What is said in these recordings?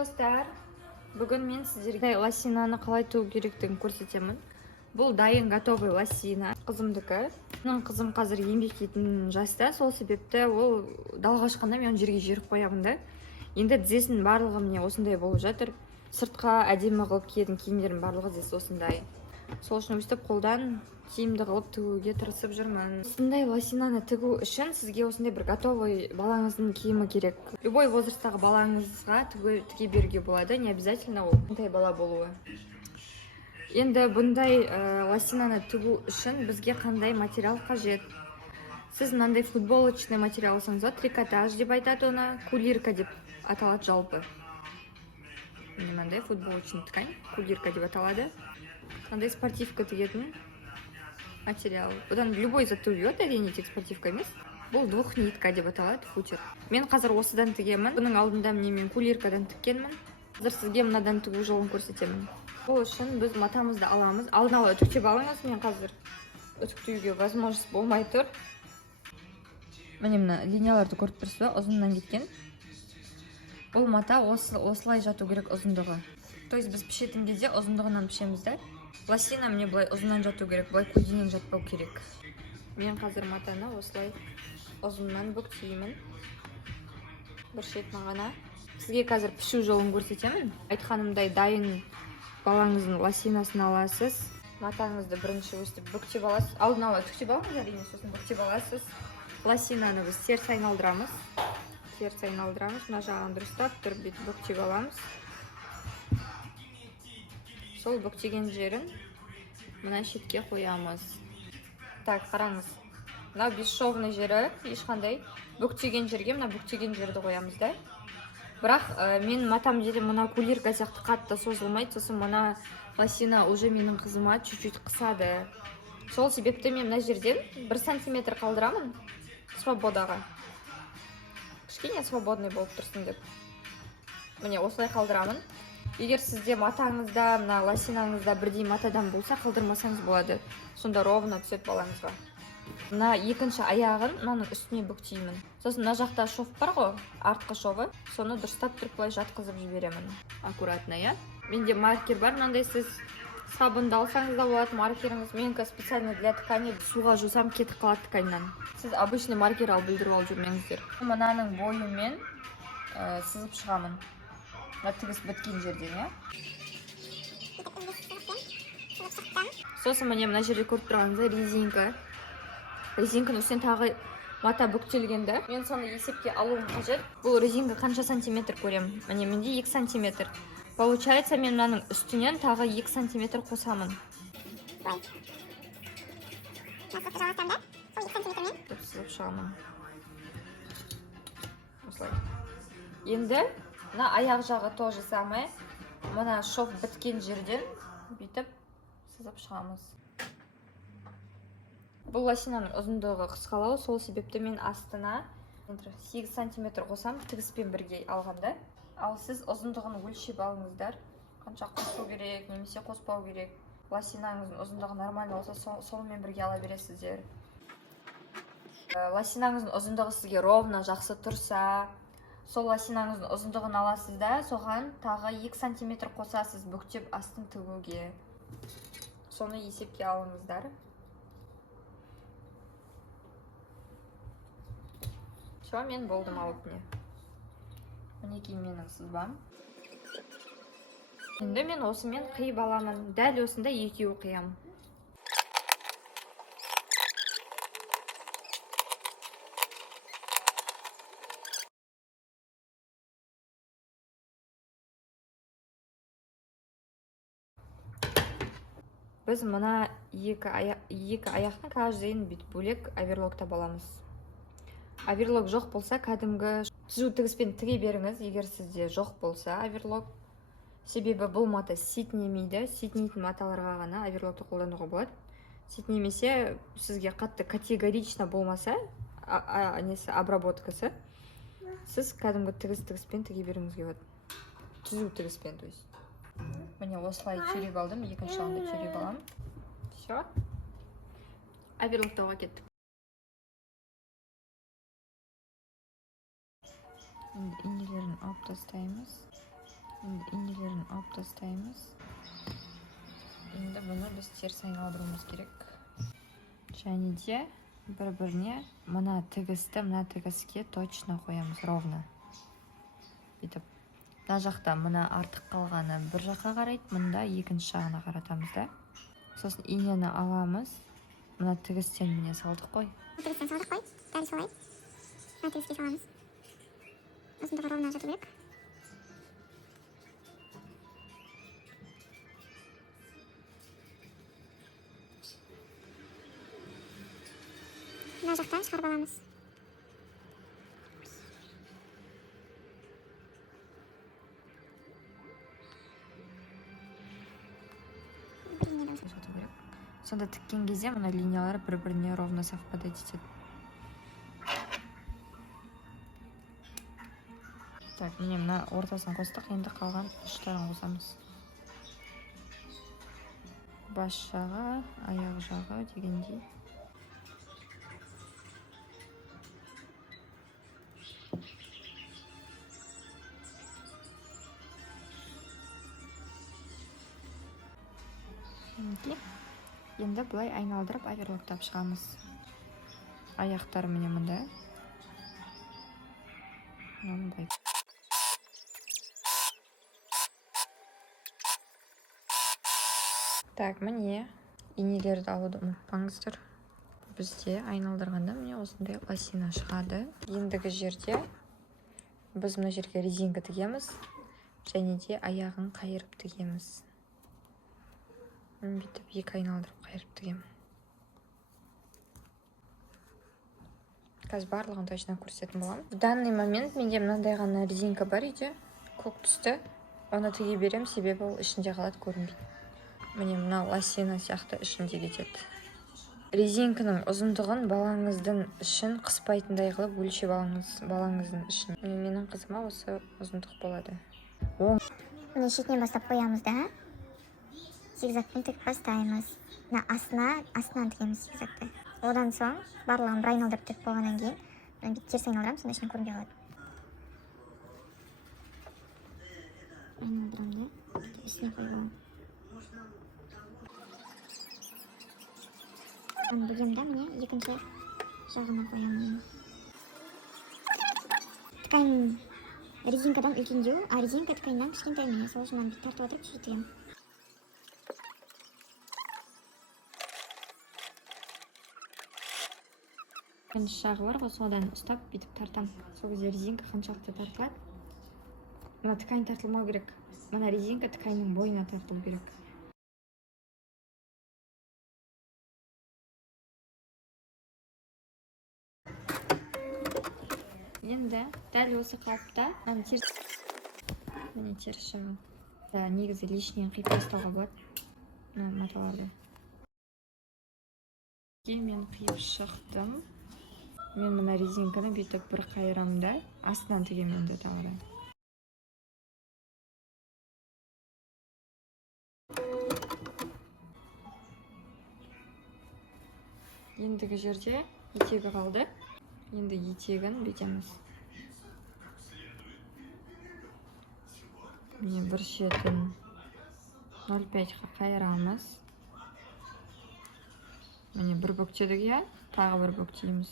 достар, бүгін мен сіздерге лосинаны қалай тігу керектігін көрсетемін. Бұл дайын готовый лосина, қызымдікі. Менің қызым қазір еңбектейтін жаста, сол себепті ол далаға шыққанда мен жерге жеріп қоямын да. Енді тізесінің барлығы міне осындай болып жатыр. Сыртқа әдемі қылып киетін киімдердің барлығы тізесі осындай. Сол үшін өстіп қолдан тиімді қылып тігуге тырысып жүрмін. Осындай лосинаны тігу үшін сізге осындай бір готовый балаңыздың киімі керек. Любой возрасттағы балаңызға тіге беруге болады, не обязательно ол қандай бала болуы. Енді бұндай лосинаны тігу үшін бізге қандай материал қажет? Сіз мынандай футболочный материал алсаңыз, трикотаж деп айтады оны, кулирка деп аталады жалпы. Мынандай футболочный ткань, кулирка деп аталады. Мынандай спортивка тігетін материал. Бұдан любой зат тігеді, әрине тек спортивка емес. Бұл двухнитка деп аталады, футер. Мен қазір осыдан тігемін. Бұның алдында мен кулиркадан тіккенмін. Қазір сізге мынадан тігу жолын көрсетемін. Бұл үшін біз матамызды аламыз. Алдын ала үтіктеп алыңыз. Мен қазір үтіктеуге возможность болмай тұр. Міне мына линияларды көріп тұрсыз ба? Ұзыннан кеткен. Бұл мата осылай жату керек ұзындығы. То есть біз пішетін кезде ұзындығынан пішеміз да. Лосина мне былай ұзыннан жату керек, былай көлденең жатпау керек. Мен қазір матаны осылай ұзыннан бүктеймін. Бір шетін ғана. Сізге қазір пішу жолын көрсетемін. Айтқанымдай дайын балаңыздың лосинасын аласыз. Матаңызды бірінші өстіп бүктеп аласыз. Алдын ала түктеп алыңыз, әрине, сосын бүктеп аласыз. Лосинаны біз теріс айналдырамыз. Теріс айналдырамыз. Мына жағын дұрыстап тұрып бүйтіп бүктеп аламыз. Сол бүктеген жерін мына шетке қоямыз. Так, қараңыз. Мына бесшовный жері ешқандай бүктеген жерге мына бүктеген жерді қоямыз да. Бірақ мен матам жерім мына кулирка сияқты қатты созылмайды, сосын мына лосина уже менің қызыма чуть-чуть қысады. Сол себепті мен мына жерден 1 сантиметр қалдырамын свободаға. Кішкене свободный болып тұрсын деп. Міне осылай қалдырамын. Егер сізде матаңызда, мына лосинаңызда бірдей матадан болса, қалдырмасаңыз болады. Сонда ровно түсет балаңызға. Мына екінші аяғын мынаның үстіне бүктеймін. Сосын мына жақта шов бар ғой, артқы шовы. Соны дұрыстап тұрып былай жатқызып жіберемін. Аккуратно, я. Менде маркер бар, мынандай сіз сабынды алсаңыз да болады, маркеріңіз. Менікі специально для ткани, суға жусам кетіп қалады тканьнан. Сіз обычный маркер алып бүлдіріп алып жүрмеңіздер. Мынаның бойымен сызып шығамын. Тігіс біткен жерден, я. Сосын міне мына жерде көріп тұрғаныңызда резинка. Резинканың үстінен тағы мата бүктелгенді. Мен соны есепке алуым қажет. Бұл резинка қанша сантиметр көремін? Міне менде 2 сантиметр. Получается, мен мынаның үстінен тағы 2 сантиметр қосамын. Сызып шығамын. Осылай. Енді мына аяқ жағы тоже самое. Мына шов біткен жерден бүйтіп сызып шығамыз. Бұл лосинаның ұзындығы қысқалау, сол себепті мен астына 8 сантиметр қосам, тігіспен бірге алғанда. Ал сіз ұзындығын өлшеп алыңыздар. Қанша қосу керек, немесе қоспау керек. Лосинаңыздың ұзындығы нормально болса, солмен бірге ала бересіздер. Лосинаңыздың ұзындығы сізге ровно жақсы тұрса, сол лосинаңыздың ұзындығын аласыз да, соған тағы 2 сантиметр қосасыз бүктеп астын тігуге. Соны есепке алыңыздар. Все, мен болдым алып не. Мінекей менің сызбам. Енді мен осымен қиып аламын. Дәл осында екеуі қиям. Біз мына екі аяқтың каждыйын бүйтіп бөлек оверлок таба аламыз. Оверлок жоқ болса, кәдімгі түзу тігіспен тіге беріңіз, егер сізде жоқ болса оверлок. Себебі бұл мата ситнемейді, ситнейтін маталарға ғана оверлокты қолдануға болады. Ситнемесе, сізге қатты категорично болмаса, обработкасы, сіз кәдімгі тігіспен тіге беріңізге болады. Түзу тігіспен, то есть. Міне осылай түйреп алдым, екінші жағында түйреп алам. Все. Оверлоктауға кеттік. Инелерін алып тастаймыз. тастаймыз. Енді бұны біз теріс айналдыруымыз керек. Және де бір-біріне мына тігісті мына тігіске точно қоямыз, ровно. Бүйтіп, мына жақта мына артық қалғаны бір жаққа қарайды, мында екінші жағына қаратамыз да. Сосын инені аламыз. Мына тігістен міне салдық қой. Тігістен салдық қой. Дәл солай. Мына тігіске саламыз. Ұзындығы ровно жату керек. Мына жақтан шығарып аламыз. Сонда тіккен кезде мына линиялар бір-біріне ровно совпадать етеді. Так, міне мына ортасын қостық, енді қалған ұштарын қосамыз. Бас жағы, аяқ жағы дегендей. Енді бұлай айналдырып оверлоктап шығамыз. Аяқтар міне мұнда. Мұндай. Так, міне инелерді алуды ұмытпаңыздар. Бізде айналдырғанда міне осындай лосина шығады. Ендігі жерде біз мына жерге резинка тігеміз, және де аяғын қайырып тігеміз. Мен бүйтіп екі айналдырып қайырып тігемін. Қазір барлығын точно көрсететін боламын. В данный момент менде мынандай ғана резинка бар үйде, көк түсті. Оны тіге берем, себебі ол ішінде қалады, көрінбейді. Міне мына лосина сияқты ішінде кетеді. Резинканың ұзындығын балаңыздың ішін қыспайтындай қылып өлшеп алыңыз, балаңыздың ішін. Менің қызыма осы ұзындық болады. Міне шетінен бастап қоямыз да. Зигзагпен тігіп бастаймыз. Мына астынан тігеміз зигзагты. Одан соң барлығын бір айналдырып тігіп болғаннан кейін мына теріс айналдырамыз, сонда ішінен көрінбей қалады. Айналдырамын да, үстіне қойып аламын. Бүгем да міне екінші жағына қоямын. Ткань резинкадан үлкендеу, а резинка тканьнан кішкентай міне. Сол үшін мынаны тартып отырып сөйтіп тігемін. Екінші жағы бар ғой, содан ұстап бүйтіп тартам. Сол кезде резинка қаншалықты тартылады. Мына ткань тартылмау керек. Мына резинка тканьның бойына тартылу керек. Енді дәл осы қалыпта міне теріс жағы. Негізі лишнен қиып тастауға болады. Мына маталарды. Мен қиып шықтым. Мен мына резинканы бүйтіп бір қайырамда, астынан тігемін де тағы да. Ендігі жерде етегі қалды. Енді етегін бүйтеміз. Міне бір шетін 0,5-ға қайырамыз. Міне бір бүктедік, я, тағы бір бүктейміз.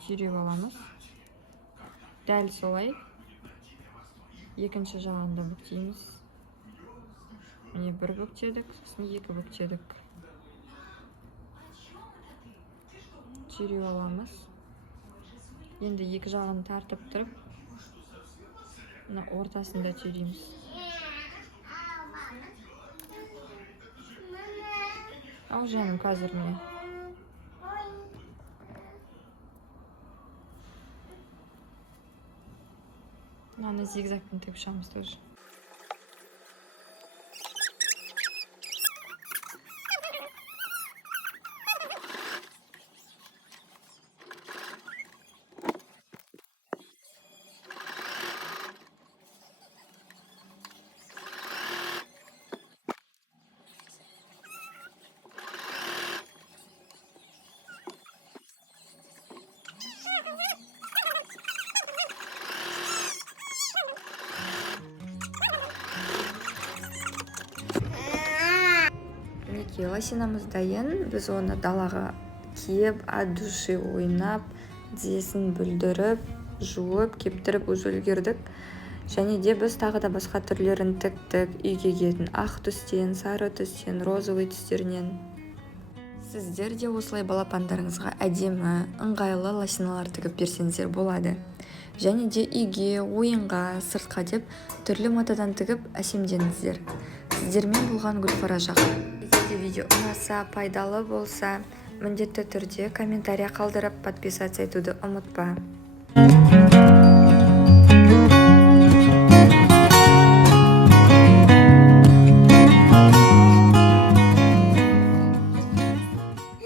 Түйреп аламыз. Дәл солай. Екінші жағында бүктейміз. Міне бір бүктедік, сосын екі бүктедік. Түйреп аламыз. Енді екі жағын тартып тұрып, мына ортасында түйреміз. Ау жаным, қазір міне. Мынаны зигзагпен тігіп шығамыз тоже. Окей, лосинамыз дайын. Біз оны далаға киіп, от души ойнап, тізесін бүлдіріп, жуып, кептіріп уже үлгердік. Және де біз тағы да басқа түрлерін тіктік. Үйге киетін ақ түстен, сары түстен, розовый түстерінен. Сіздер де осылай балапандарыңызға әдемі, ыңғайлы лосиналар тігіп берсеңіздер болады. Және де үйге, ойынға, сыртқа деп түрлі матадан тігіп әсемдеңіздер. Сіздермен болған Гүлфара жақын. Егер де видео ұнаса, пайдалы болса, міндетті түрде комментария қалдырып, подписаться етуді ұмытпа.